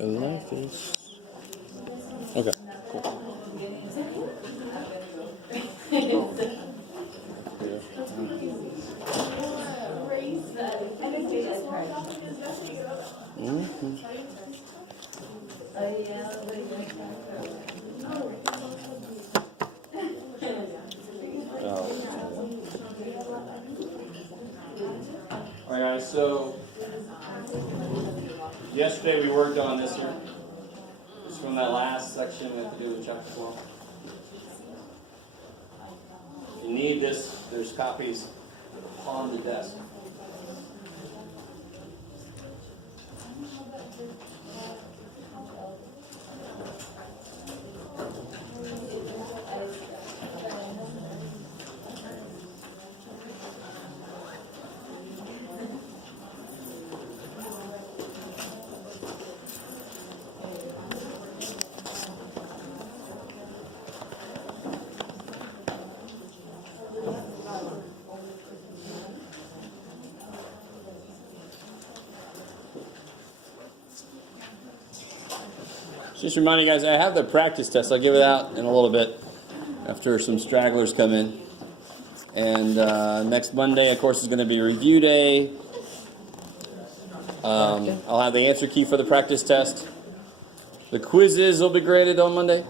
Life is... Okay, cool. All right, guys, so yesterday we worked on this here. It's from that last section we have to do with chapter 12. If you need this, there's copies on the desk. Just remind you guys, I have the practice test. I'll give it out in a little bit after some stragglers come in. And next Monday, of course, is going to be review day. I'll have the answer key for the practice test. The quizzes will be graded on Monday.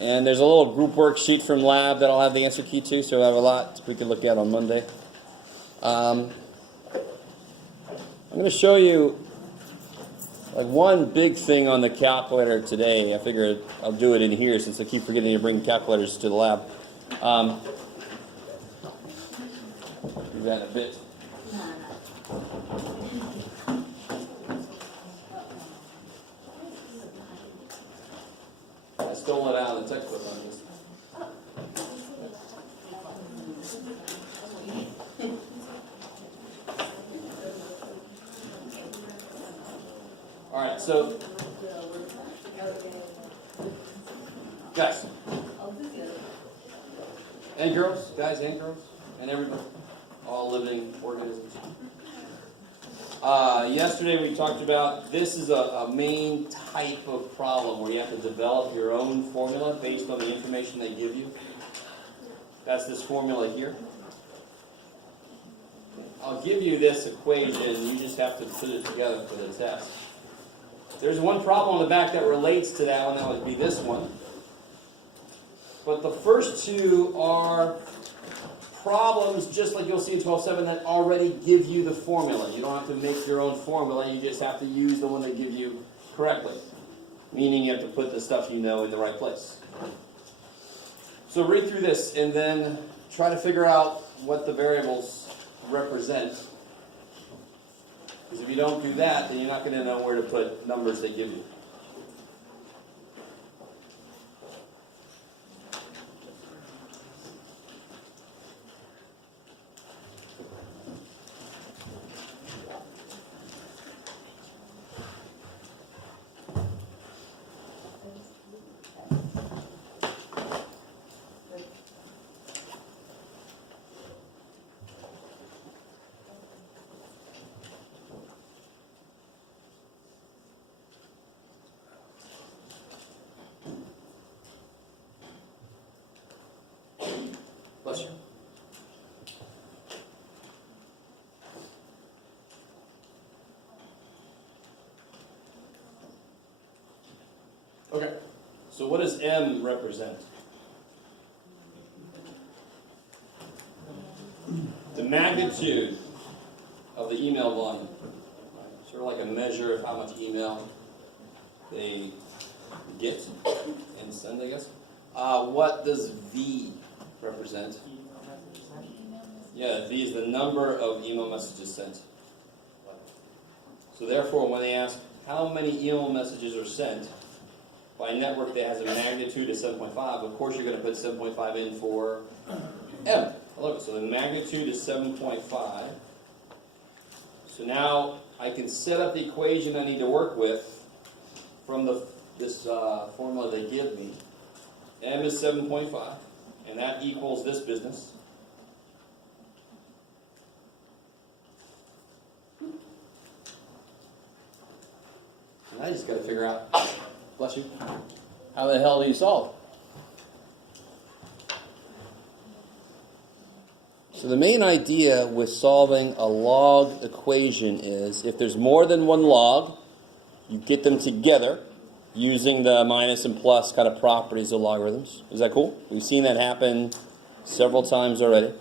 And there's a little group worksheet from lab that I'll have the answer key to, so we'll have a lot we can look at on Monday. I'm going to show you like one big thing on the calculator today. I figured I'll do it in here since I keep forgetting to bring calculators to the lab. Do that in a bit. I stole it out of the textbook on this. All right, so guys and girls, and everybody, all living organisms. Yesterday we talked about this is a main type of problem where you have to develop your own formula based on the information they give you. That's this formula here. I'll give you this equation, you just have to put it together for the test. There's one problem on the back that relates to that one, that would be this one. But the first two are problems, just like you'll see in 12.7, that already give you the formula. You don't have to make your own formula, you just have to use the one they give you correctly. Meaning you have to put the stuff you know in the right place. So read through this and then try to figure out what the variables represent. Because if you don't do that, then you're not going to know where to put numbers they give you. Bless you. Okay, so what does M represent? The magnitude of the email volume. Sort of like a measure of how much email they get and send, I guess. What does V represent? Yeah, V is the number of email messages sent. So therefore, when they ask how many email messages are sent by a network that has a magnitude of 7.5, of course you're going to put 7.5 in for M. I love it. So the magnitude is 7.5. So now I can set up the equation I need to work with from this formula they give me. M is 7.5, and that equals this business. just got to figure out, bless you, how the hell do you solve? So the main idea with solving a log equation is if there's more than one log, you get them together using the minus and plus kind of properties of logarithms. Is that cool? We've seen that happen several times already.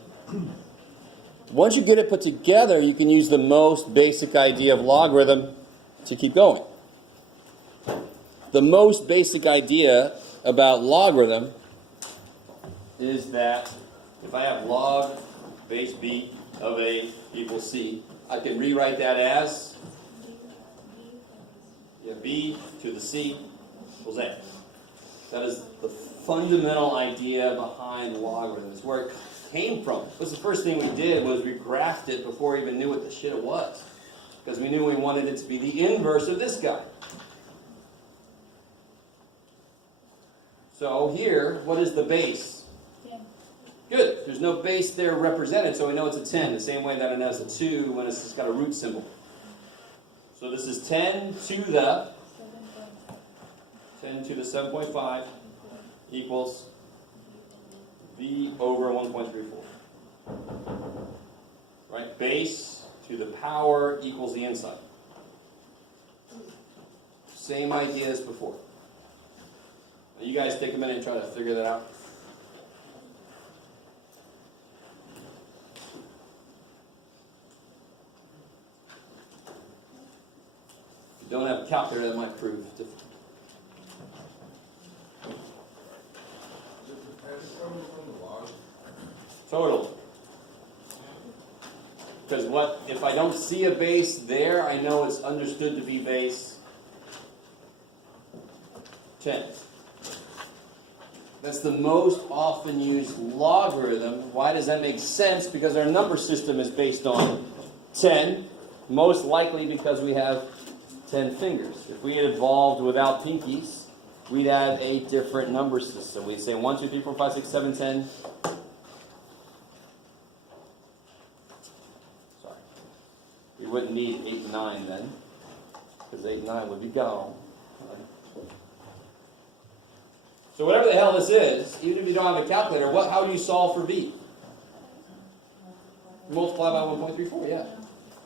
Once you get it put together, you can use the most basic idea of logarithm to keep going. The most basic idea about logarithm Is that if I have log base b of a equals c, I can rewrite that as b to the c equals a. That is the fundamental idea behind logarithms. Where it came from. What's the first thing we did was we graphed it before we even knew what the shit it was. Because we knew we wanted it to be the inverse of this guy. So here, what is the base? 10. Good. There's no base there represented, so we know it's a 10, the same way that it has a 2 when it's just got a root symbol. So this is 10 to the 7.5 equals v over 1.34. Right? Base to the power equals the inside. Same idea as before. Now you guys take a minute and try to figure that out. If you don't have a calculator, that might prove difficult. Total. Because what, if I don't see a base there, I know it's understood to be base 10. That's the most often used logarithm. Why does that make sense? Because our number system is based on 10, most likely because we have 10 fingers. If we had evolved without pinkies, we'd have a different number system. We'd say 1, 2, 3, 4, 5, 6, 7, 10. Sorry. We wouldn't need 8 and 9 then, because 8 and 9 would be gone. So whatever the hell this is, even if you don't have a calculator, how do you solve for b? Multiply by 1.34, yeah.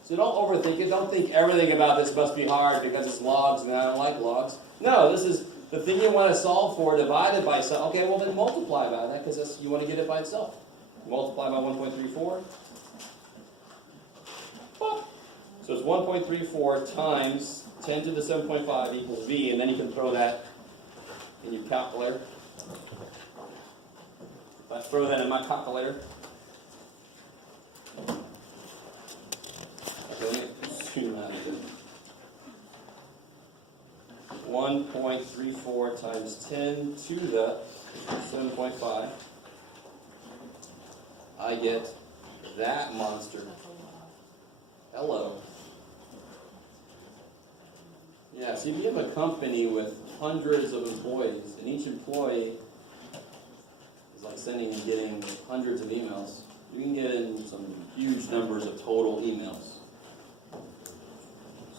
So don't overthink it. Don't think everything about this must be hard because it's logs and I don't like logs. No, this is the thing you want to solve for divided by some. Okay, well then multiply by that because you want to get it by itself. Multiply by 1.34. So it's 1.34 times 10 to the 7.5 equals v, and then you can throw that in your calculator. If I throw that in my calculator, okay, zoom out of it. 1.34 times 10 to the 7.5. I get that monster. Hello. Yeah, so if you have a company with hundreds of employees, and each employee is like sending and getting hundreds of emails, you can get in some huge numbers of total emails.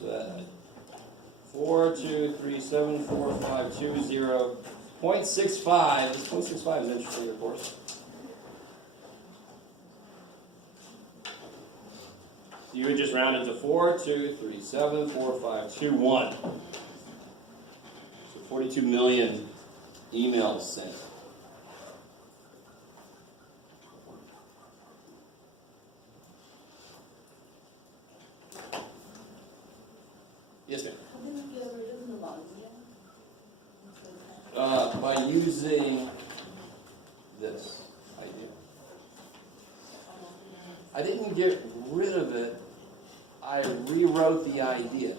So that 4237450.65. This 0.65 is interesting, of course. You would just round it to 423745521. So 42 million emails sent. Yes, ma'am. By using this idea. I didn't get rid of it. I rewrote the idea.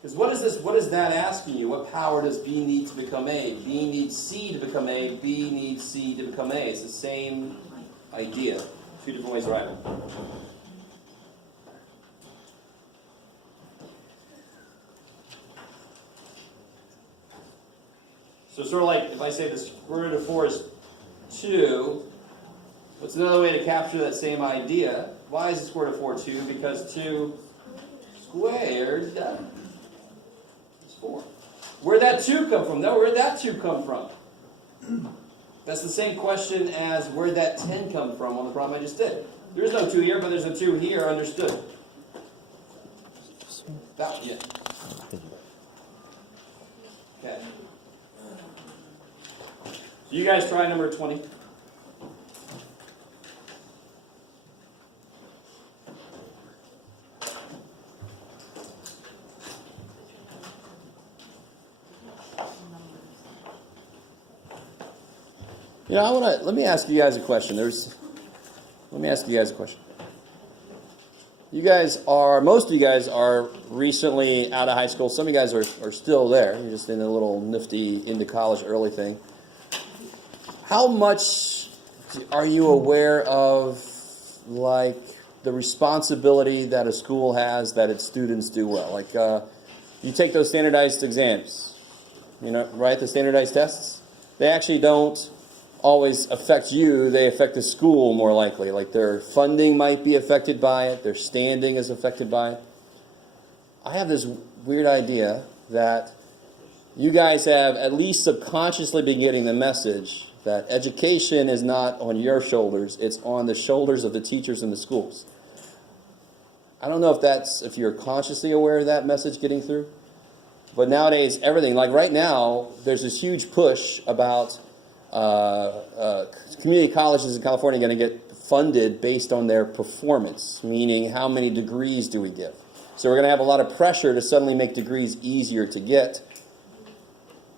Because what is this? What is that asking you? What power does B need to become A? B needs C to become A. B needs C to become A. It's the same idea. Two different ways to write it. So sort of like if I say the square root of 4 is 2, what's another way to capture that same idea? Why is the square root of 4 2? Because 2 squared is 4. Where'd that 2 come from? No, where'd that 2 come from? That's the same question as where'd that 10 come from on the problem I just did. There is no 2 here, but there's a 2 here, understood. That, yeah. Okay. So you guys try number 20. You know, let me ask you guys a question. Let me ask you guys a question. Most of you guys are recently out of high school. Some of you guys are still there. You're just in a little nifty into college early thing. How much are you aware of, like, the responsibility that a school has that its students do well? Like, you take those standardized exams, you know, right? The standardized tests. They actually don't always affect you, they affect the school more likely. Like their funding might be affected by it, their standing is affected by it. I have this weird idea that you guys have at least subconsciously been getting the message that education is not on your shoulders, it's on the shoulders of the teachers in the schools. I don't know if you're consciously aware of that message getting through, but nowadays everything, like right now, there's this huge push about community colleges in California are going to get funded based on their performance, meaning how many degrees do we give. So we're going to have a lot of pressure to suddenly make degrees easier to get,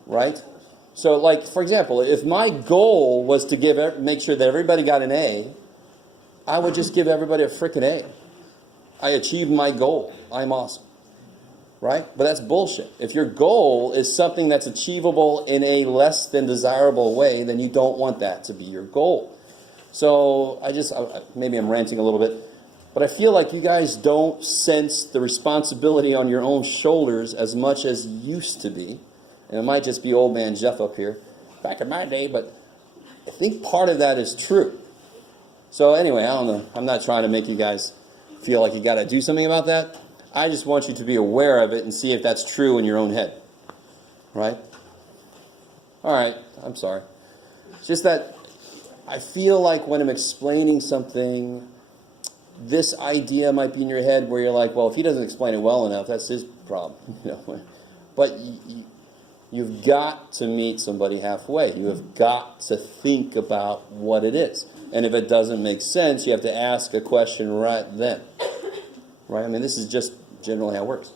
right? So like, for example, if my goal was to make sure that everybody got an A, I would just give everybody a frickin' A. I achieved my goal. I'm awesome. Right? But that's bullshit. If your goal is something that's achievable in a less than desirable way, then you don't want that to be your goal. So maybe I'm ranting a little bit, but I feel like you guys don't sense the responsibility on your own shoulders as much as used to be. And it might just be old man Jeff up here, back in my day, but I think part of that is true. So anyway, I don't know. I'm not trying to make you guys feel like you got to do something about that. I just want you to be aware of it and see if that's true in your own head. Right? All right, I'm sorry. It's just that I feel like when I'm explaining something, this idea might be in your head where you're like, well, if he doesn't explain it well enough, that's his problem. You know? But you've got to meet somebody halfway. You have got to think about what it is. And if it doesn't make sense, you have to ask a question right then. Right? I mean, this is just generally how it works.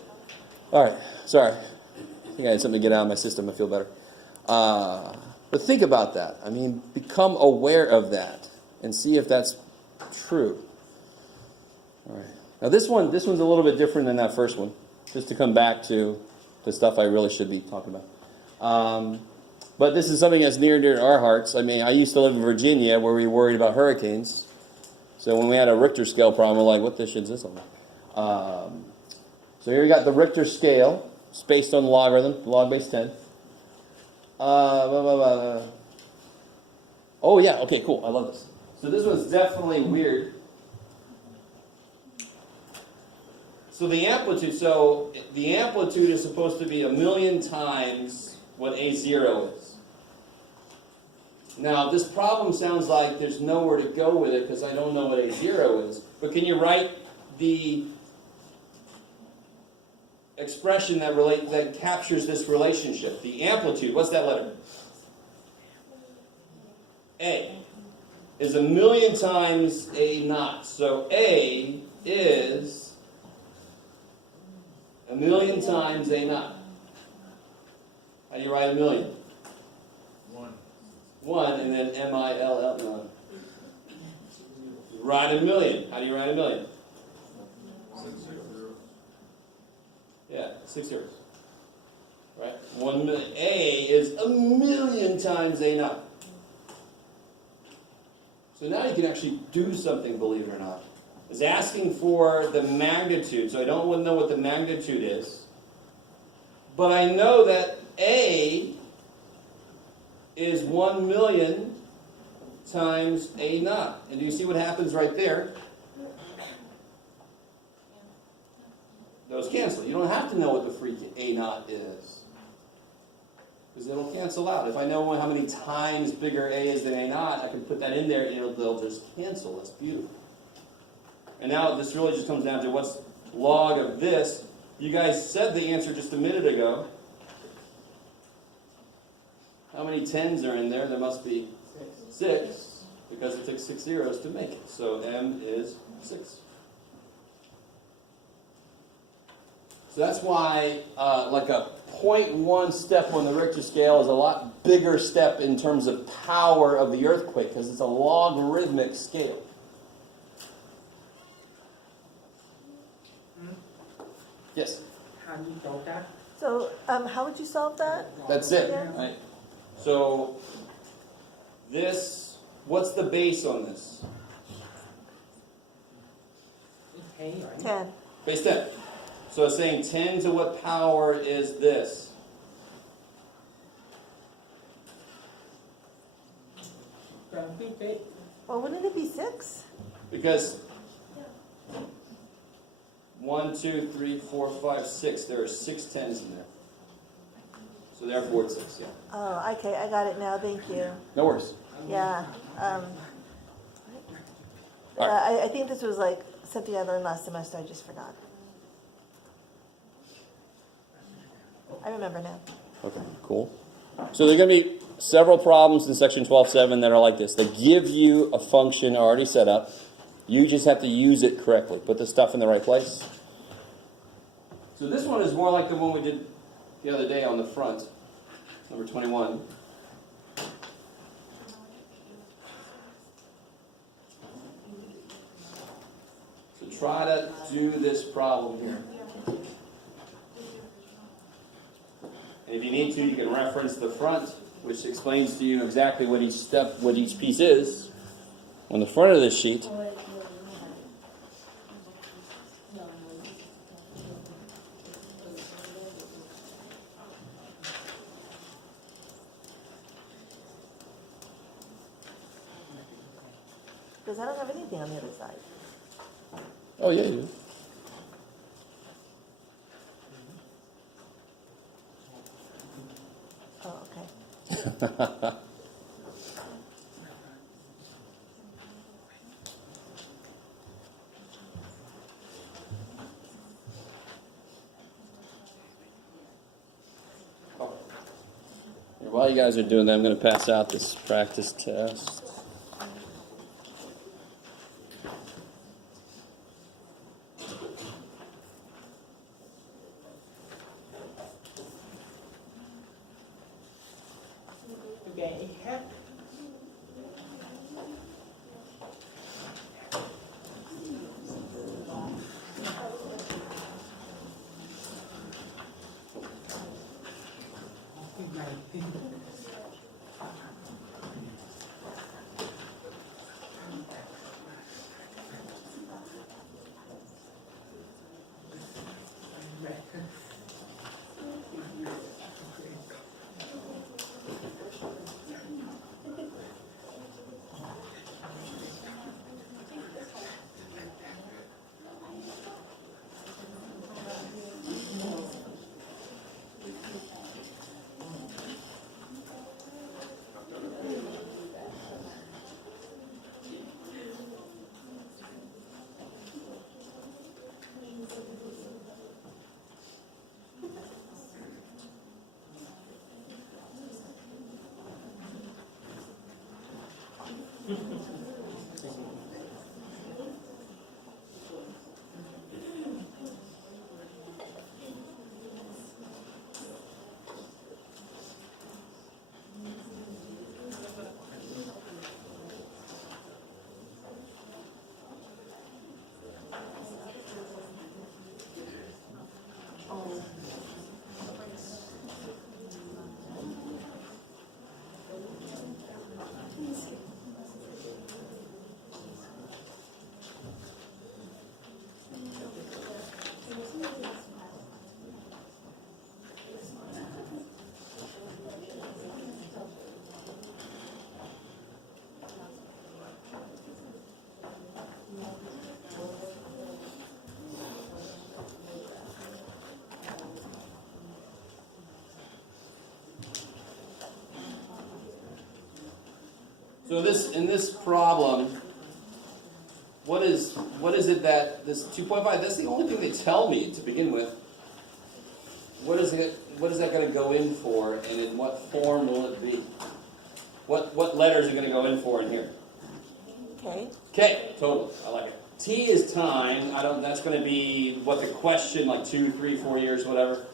All right. Sorry. I think I had something to get out of my system. I feel better. But think about that. I mean, become aware of that and see if that's true. All right. Now this one's a little bit different than that first one. Just to come back to the stuff I really should be talking about. But this is something that's near and dear to our hearts. I mean, I used to live in Virginia where we worried about hurricanes. So when we had a Richter scale problem, we're like, what the shit's this on? So here we got the Richter scale. It's based on the logarithm, log base 10. Oh yeah, okay, cool. I love this. So this one's definitely weird. So the amplitude is supposed to be 1,000,000 times what A0 is. Now, this problem sounds like there's nowhere to go with it because I don't know what A0 is. But can you write the expression that captures this relationship? The amplitude, what's that letter? A is 1,000,000 times A0. So A is 1,000,000 times A0. How do you write 1,000,000? 1 and then M-I-L-L. No. Write 1,000,000. How do you write 1,000,000? 6 zeros. Yeah, 6 zeros. Right? 1,000,000. A is 1,000,000 times A0. So now you can actually do something, believe it or not. It's asking for the magnitude. So I don't know what the magnitude is. But I know that A is 1,000,000 times A0. And do you see what happens right there? those cancel. You don't have to know what the free A naught is. Because it'll cancel out. If I know how many times bigger A is than A naught, I can put that in there and they'll just cancel. That's beautiful. And now this really just comes down to what's log of this. You guys said the answer just a minute ago. How many tens are in there? There must be 6, because it took 6 zeros to make it. So M is 6. So that's why like a 0.1 step on the Richter scale is a lot bigger step in terms of power of the earthquake, because it's a logarithmic scale. Yes? How do you solve that? So, how would you solve that? That's it. Yeah. Right. So this, what's the base on this? It's A, right? 10. Base 10. So it's saying 10 to what power is this? Don't think it. Well, wouldn't it be 6? Because 1, 2, 3, 4, 5, 6. There are 6 tens in there. So therefore it's 6, yeah. Oh, okay, I got it now. Thank you. No worries. Yeah. All right. I think this was like something I learned last semester. I just forgot. I remember now. Okay, cool. So there are going to be several problems in section 12.7 that are like this. They give you a function already set up. You just have to use it correctly. Put the stuff in the right place. So this one is more like the one we did the other day on the front, number 21. So try to do this problem here. And if you need to, you can reference the front, which explains to you exactly what each step, what each piece is on the front of this sheet. Because I don't have anything on the other side. Oh, yeah, you do. Oh, okay. While you guys are doing that, I'm going to pass out this practice test. Okay, it has. So in this problem, what is it that this 2.5? That's the only thing they tell me to begin with. What is that going to go in for, and in what form will it be? What letters are going to go in for in here? Okay. K, totally. I like it. T is time. That's going to be what the question, like 2, 3, 4 years, whatever.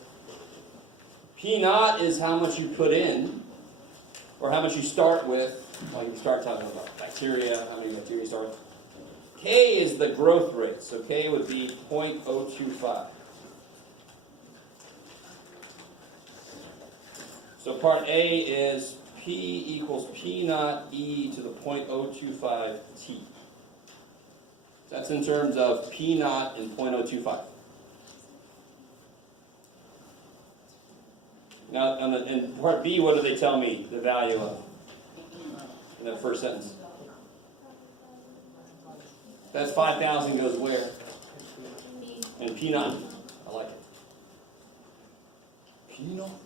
P naught is how much you put in, or how much you start with. Like you start talking about bacteria, how many bacteria you start with. K is the growth rate. So K would be 0.025. So part A is P equals P naught E to the 0.025 T. That's in terms of P naught and 0.025. Now, in part B, what do they tell me the value of in that first sentence? That's 5,000 goes where? And P naught. I like it. P naught.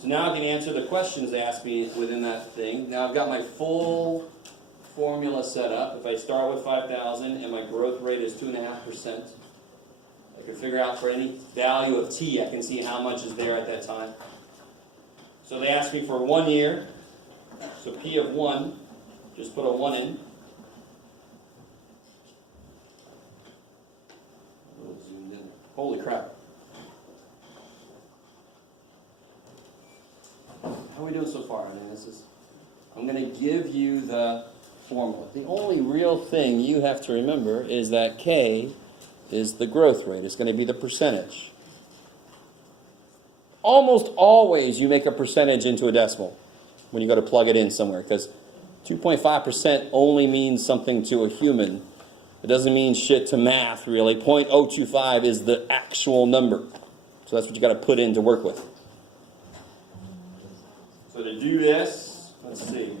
So now I can answer the questions they asked me within that thing. Now I've got my full formula set up. If I start with 5,000 and my growth rate is 2.5%, I can figure out for any value of T, I can see how much is there at that time. So they asked me for 1 year. So P of 1, just put a 1 in. A little zoomed in. Holy crap. How are we doing so far? I mean, I'm going to give you the formula. The only real thing you have to remember is that K is the growth rate. It's going to be the percentage. Almost always you make a percentage into a decimal when you go to plug it in somewhere, because 2.5% only means something to a human. It doesn't mean shit to math, really. 0.025 is the actual number. So that's what you got to put in to work with. So to do this, let's see.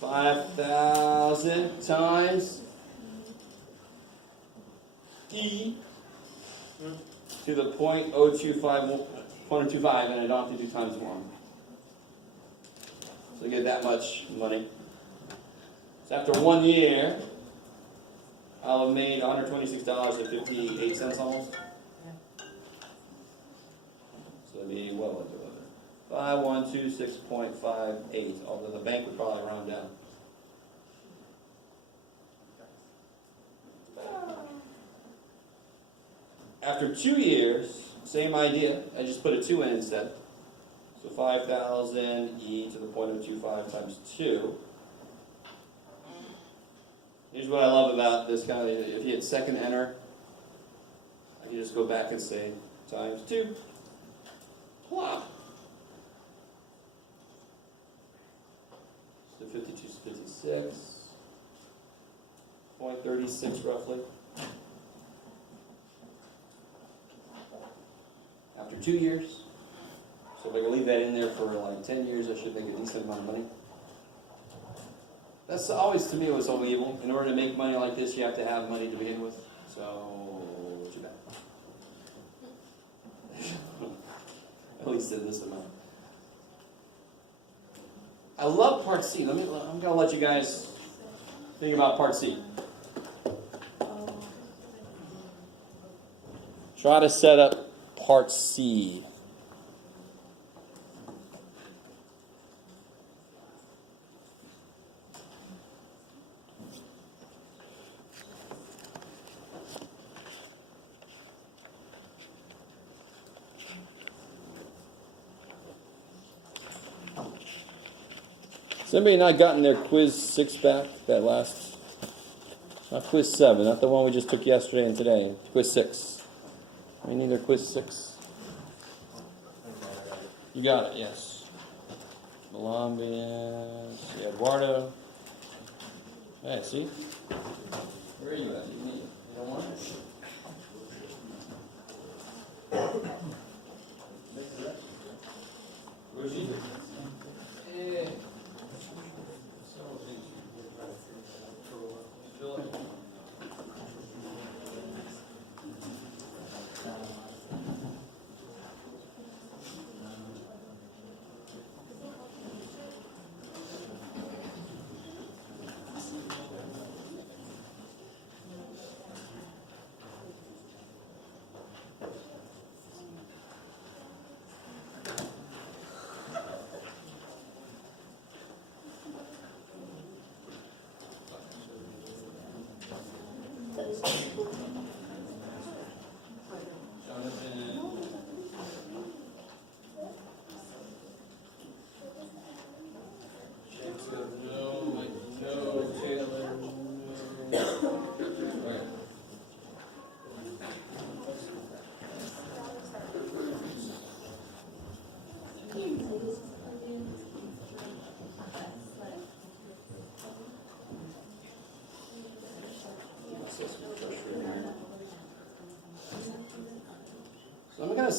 5,000 times E to the 0.025, and I don't have to do times 1. So I get that much money. So after 1 year, I'll have made $126.58 almost. So it'd be well into it. 5126.58, although the bank would probably round down. After 2 years, same idea. I just put a 2 in instead. So 5,000 E to the 0.025 times 2. Here's what I love about this kind of, if you hit second enter, I can just go back and say times 2. Wow. So 52 is 56. 0.36 roughly. After 2 years. So if I can leave that in there for like 10 years, I should make a decent amount of money. That's always, to me, what's so evil. In order to make money like this, you have to have money to begin with. So, too bad. At least in this amount. I love part C. I'm going to let you guys think about part C. Try to set up part C. Has anybody not gotten their quiz 6 back? That last, not quiz 7, not the one we just took yesterday and today. Quiz 6. We need their quiz 6. You got it, yes. Colombia, Eduardo. Hey, see? Where are you at? You don't want it? Where's he? Hey.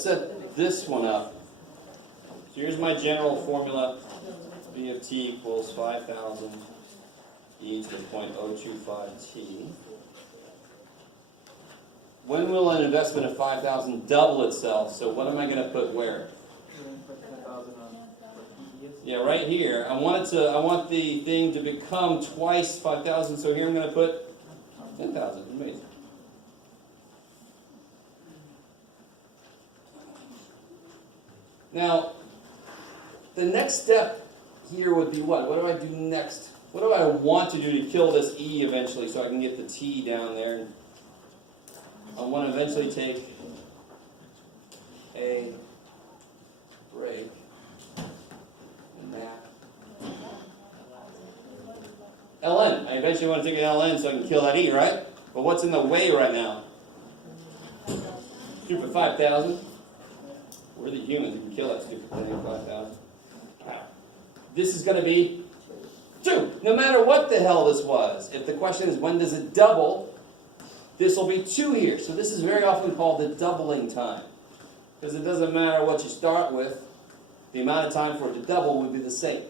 set this one up. So here's my general formula. V of t equals 5,000 e to the 0.025 t. When will an investment of 5,000 double itself? So what am I going to put where? Yeah, right here. I want the thing to become twice 5,000. So here I'm going to put 10,000. Amazing. Now, the next step here would be what? What do I do next? What do I want to do to kill this e eventually so I can get the t down there? I want to eventually take a break and that. ln. I eventually want to take an ln so I can kill that e, right? But what's in the way right now? Stupid 5,000. We're the humans who can kill that stupid thing, 5,000. This is going to be 2. No matter what the hell this was. If the question is when does it double, this will be 2 here. So this is very often called the doubling time. Because it doesn't matter what you start with, the amount of time for it to double would be the same.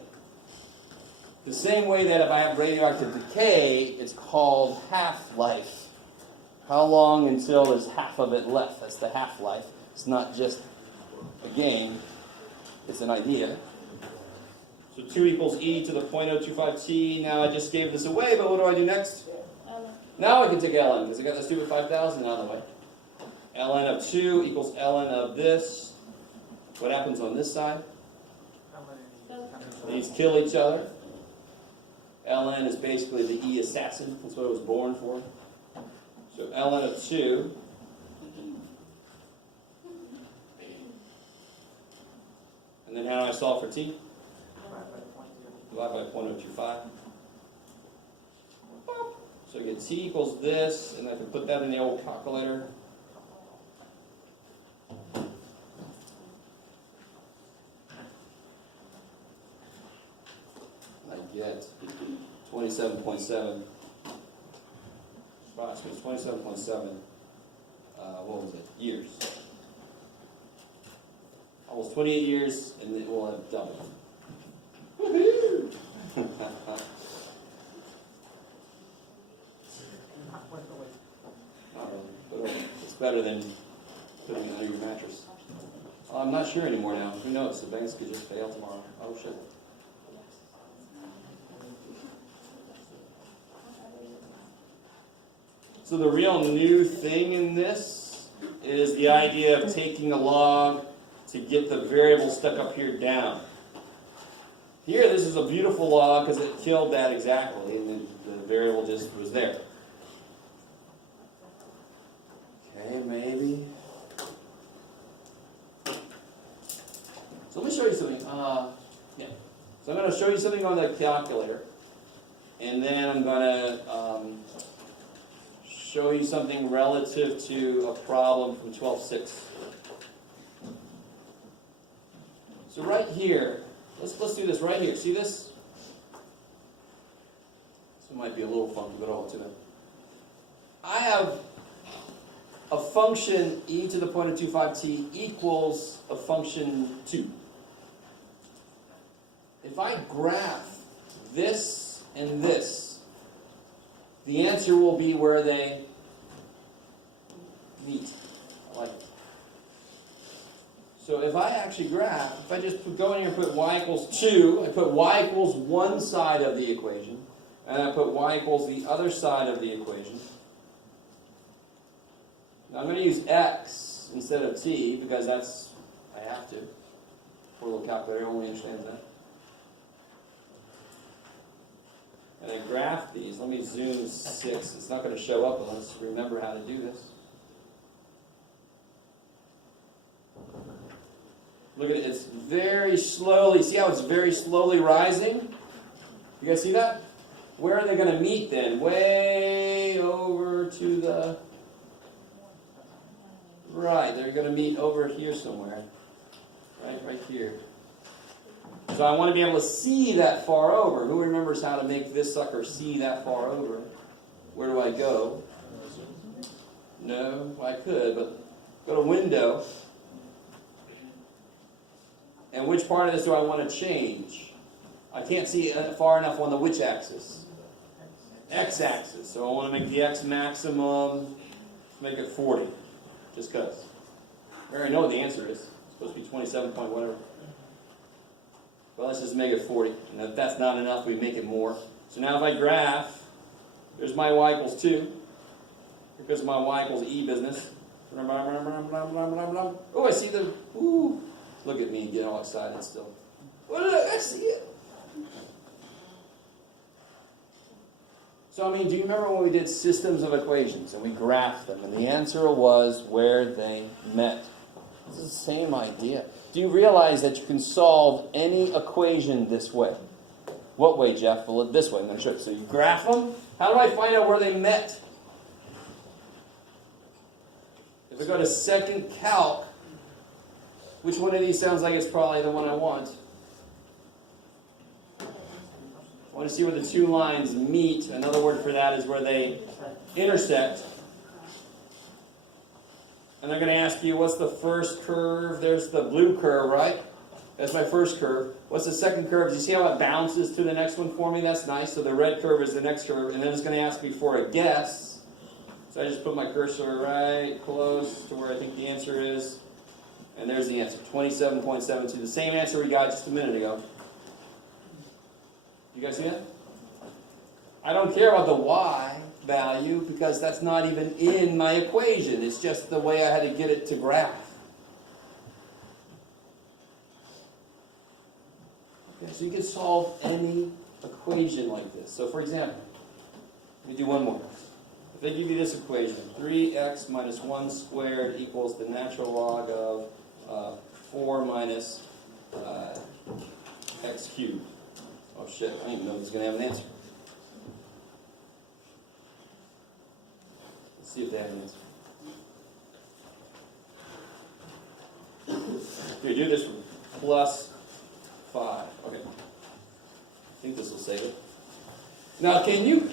The same way that if I have radioactive decay, it's called half-life. How long until there's half of it left? That's the half-life. It's not just a game, it's an idea. So 2 equals e to the 0.025 t. Now I just gave this away, but what do I do next? Now I can take ln, because I got the stupid 5,000 out of the way. ln of 2 equals ln of this. What happens on this side? These kill each other. ln is basically the e assassin. That's what it was born for. So ln of 2. And then how do I solve for t? Divide by 0.025. So I get t equals this, and I can put that in the old calculator. I get 27.7. Wow, so it's 27.7. What was it? Years. Almost 28 years, and it will have doubled. Woohoo! Not really, but it's better than putting it under your mattress. I'm not sure anymore now. Who knows? The banks could just fail tomorrow. Oh shit. So the real new thing in this is the idea of taking a log to get the variable stuck up here down. Here, this is a beautiful log because it killed that exactly, and the variable just was there. Okay, maybe. So let me show you something. Yeah. So I'm going to show you something on the calculator, and then I'm going to show you something relative to a problem from 12.6. So right here, let's do this right here. See this? This might be a little funky, but I'll do it. I have a function e to the 0.025t equals a function 2. If I graph this and this, the answer will be where they meet. I like it. So if I actually graph, if I just go in here and put y equals 2, I put y equals one side of the equation, and I put y equals the other side of the equation. Now I'm going to use x instead of t because that's, I have to. Poor little calculator only understands that. And I graph these. Let me zoom 6. It's not going to show up unless you remember how to do this. Look at it. It's very slowly. See how it's very slowly rising? You guys see that? Where are they going to meet then? Way over to the right. They're going to meet over here somewhere. Right here. So I want to be able to see that far over. Who remembers how to make this sucker see that far over? Where do I go? No, I could, but go to Window, And which part of this do I want to change? I can't see far enough on the which axis? X-axis. So I want to make the X maximum, make it 40. Just because. We already know what the answer is. It's supposed to be 27 point whatever. Well, let's just make it 40. And if that's not enough, we make it more. So now if I graph, there's my y equals 2. Here goes my y equals e business. Oh, I see the, ooh. Look at me getting all excited still. I see it. So, I mean, do you remember when we did systems of equations and we graphed them and the answer was where they met? This is the same idea. Do you realize that you can solve any equation this way? What way, Jeff? Well, this way. I'm going to show you. So you graph them. How do I find out where they met? If I go to second calc, which one of these sounds like it's probably the one I want? I want to see where the two lines meet. Another word for that is where they intersect. And they're going to ask you, what's the first curve? There's the blue curve, right? That's my first curve. What's the second curve? Do you see how it bounces to the next one for me? That's nice. So the red curve is the next curve. And then it's going to ask me for a guess. So I just put my cursor right close to where I think the answer is. And there's the answer, 27.72. The same answer we got just a minute ago. You guys see that? I don't care about the y value because that's not even in my equation. It's just the way I had to get it to graph. Okay, so you can solve any equation like this. So for example, let me do one more. If they give you this equation, 3x minus 1 squared equals the natural log of 4 minus x cubed. Oh shit, I don't even know if it's going to have an answer. Let's see if they have an answer. Here, do this one. Plus 5. Okay. I think this will save it. Now, can you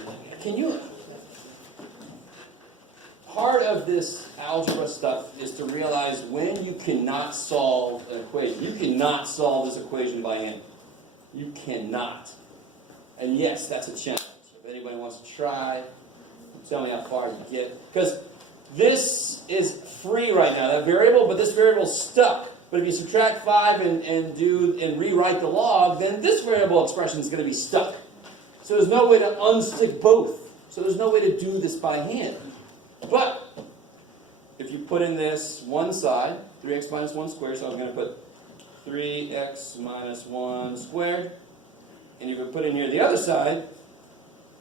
part of this algebra stuff is to realize when you cannot solve an equation. You cannot solve this equation by hand. You cannot. And yes, that's a challenge. If anybody wants to try, tell me how far you get. Because this is free right now, that variable, but this variable is stuck. But if you subtract 5 and rewrite the log, then this variable expression is going to be stuck. So there's no way to unstick both. So there's no way to do this by hand. But if you put in this one side, 3x minus 1 squared, so I'm going to put 3x minus 1 squared, and you can put in here the other side,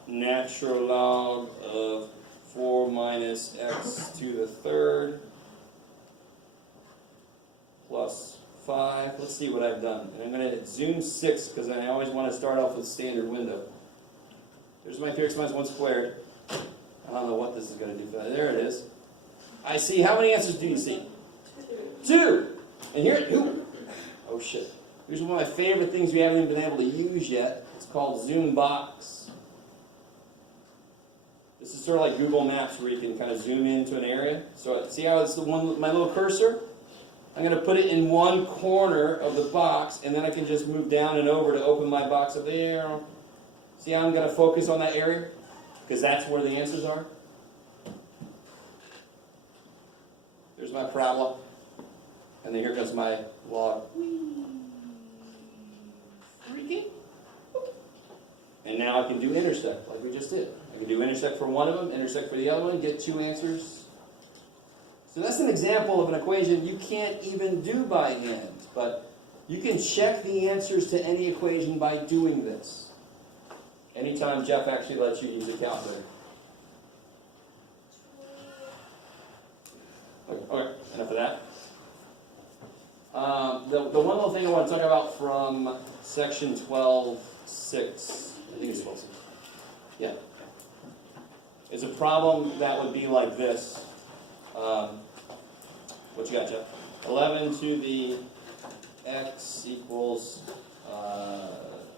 natural log of 4 minus x to the third plus 5. Let's see what I've done. And I'm going to zoom 6 because I always want to start off with standard window. There's my 3x minus 1 squared. I don't know what this is going to do for that. There it is. I see. How many answers do you see? 2. And here, oh shit. Here's one of my favorite things we haven't even been able to use yet. It's called Zoom Box. This is sort of like Google Maps where you can kind of zoom into an area. So see how it's the one, my little cursor? I'm going to put it in one corner of the box, and then I can just move down and over to open my box up there. See how I'm going to focus on that area? Because that's where the answers are. There's my parabola. And then here goes my log. And now I can do intersect, like we just did. I can do intersect for one of them, intersect for the other one, get 2 answers. So that's an example of an equation you can't even do by hand. But you can check the answers to any equation by doing this. Anytime Jeff actually lets you use a calculator. Okay, enough of that. The one little thing I want to talk about from section 12.6, I think it's 12.6. Yeah. Is a problem that would be like this. What you got, Jeff? 11 to the x equals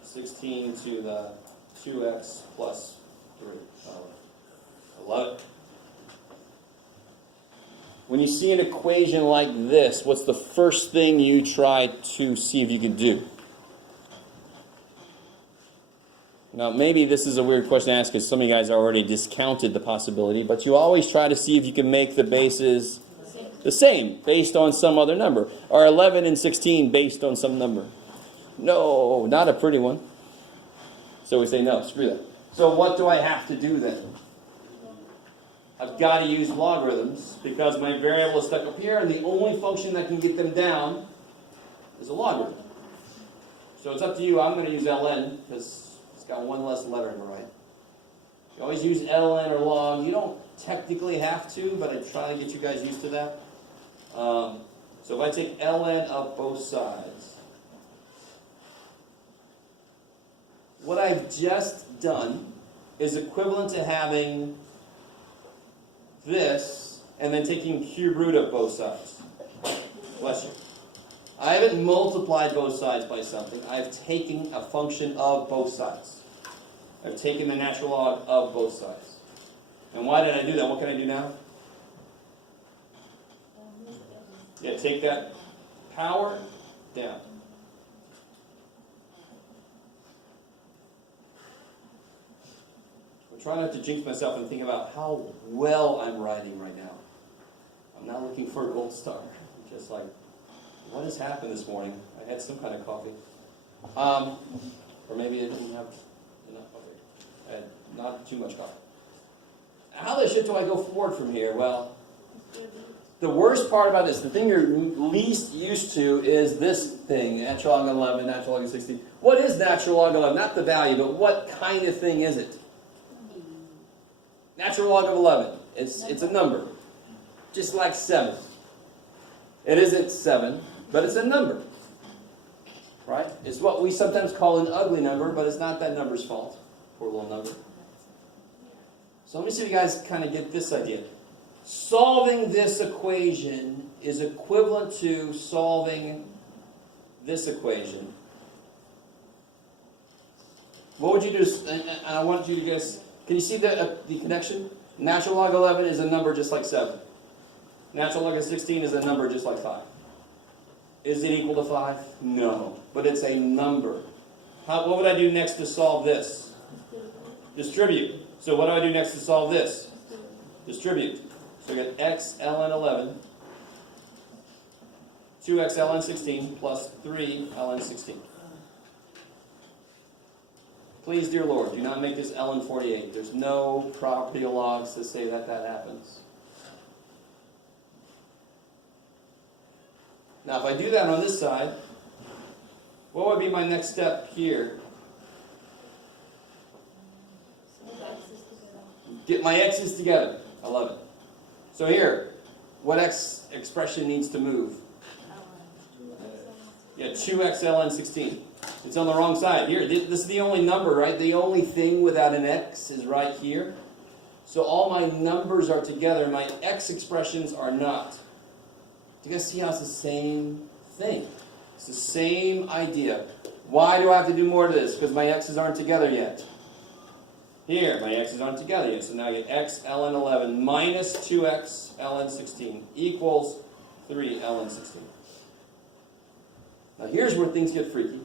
16 to the 2x plus 3. I love it. when you see an equation like this, what's the first thing you try to see if you can do? Now, maybe this is a weird question to ask because some of you guys already discounted the possibility, but you always try to see if you can make the bases the same based on some other number. Are 11 and 16 based on some number? No, not a pretty one. So we say no, screw that. So what do I have to do then? I've got to use logarithms because my variable is stuck up here and the only function that can get them down is a logarithm. So it's up to you. I'm going to use ln because it's got one less letter in the right. You always use ln or log. You don't technically have to, but I try to get you guys used to that. So if I take ln of both sides, what I've just done is equivalent to having this and then taking cube root of both sides. Bless you. I haven't multiplied both sides by something. I've taken a function of both sides. I've taken the natural log of both sides. And why did I do that? What can I do now? Yeah, take that power down. I'm trying not to jinx myself and think about how well I'm writing right now. I'm not looking for a gold star. I'm just like, what has happened this morning? I had some kind of coffee. Or maybe I didn't have enough coffee. I had not too much coffee. How the shit do I go forward from here? Well, the worst part about this, the thing you're least used to is this thing, natural log 11, natural log 16. What is natural log 11? Not the value, but what kind of thing is it? Natural log of 11. It's a number. Just like 7. It isn't 7, but it's a number. Right? It's what we sometimes call an ugly number, but it's not that number's fault. Poor little number. So let me see if you guys kind of get this idea. Solving this equation is equivalent to solving this equation. What would you do? And I want you to guess. Can you see the connection? Natural log 11 is a number just like 7. Natural log of 16 is a number just like 5. Is it equal to 5? No. But it's a number. What would I do next to solve this? Distribute. So what do I do next to solve this? Distribute. So we got x ln 11, 2x ln 16, plus 3 ln 16. Please, dear Lord, do not make this ln 48. There's no property of logs to say that that happens. Now, if I do that on this side, what would be my next step here? Get my x's together. 11. So here, what x expression needs to move? Yeah, 2x ln 16. It's on the wrong side. Here, this is the only number, right? The only thing without an x is right here. So all my numbers are together. My x expressions are not. Do you guys see how it's the same thing? It's the same idea. Why do I have to do more to this? Because my x's aren't together yet. Here, my x's aren't together yet. So now I get x ln 11 minus 2x ln 16 equals 3 ln 16. Now here's where things get freaky.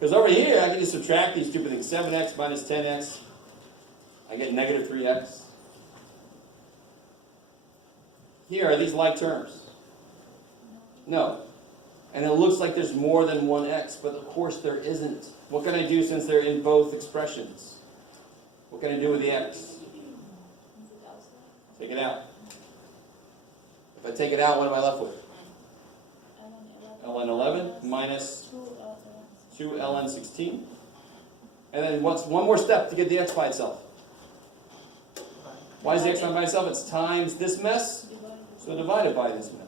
Because over here, I can just subtract these stupid things. 7x minus 10x. I get negative 3x. Here, are these like terms? No. And it looks like there's more than one x, but of course there isn't. What can I do since they're in both expressions? What can I do with the x? Take it out. If I take it out, what am I left with? ln 11 minus 2 ln 16. And then what's one more step to get the x by itself? Why is the x not by itself? It's times this mess, so divided by this mess.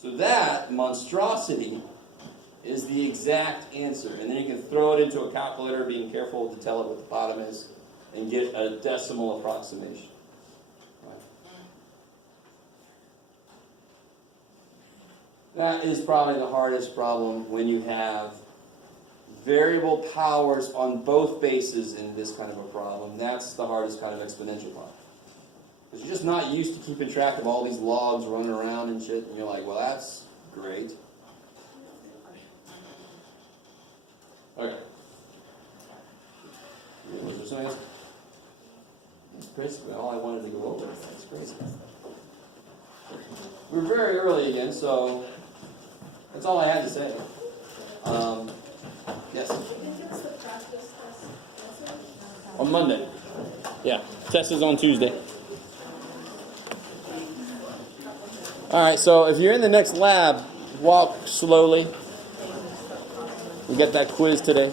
So that monstrosity is the exact answer. And then you can throw it into a calculator, being careful to tell it what the bottom is, and get a decimal approximation. Right. That is probably the hardest problem when you have variable powers on both bases in this kind of a problem. That's the hardest kind of exponential problem. Because you're just not used to keeping track of all these logs running around and shit, and you're like, well, that's great. Okay. Was there something else? That's basically all I wanted to go over. That's crazy. We're very early again, so that's all I had to say. Yes? On Monday. Yeah, test is on Tuesday. Alright, so if you're in the next lab, walk slowly. We got that quiz today.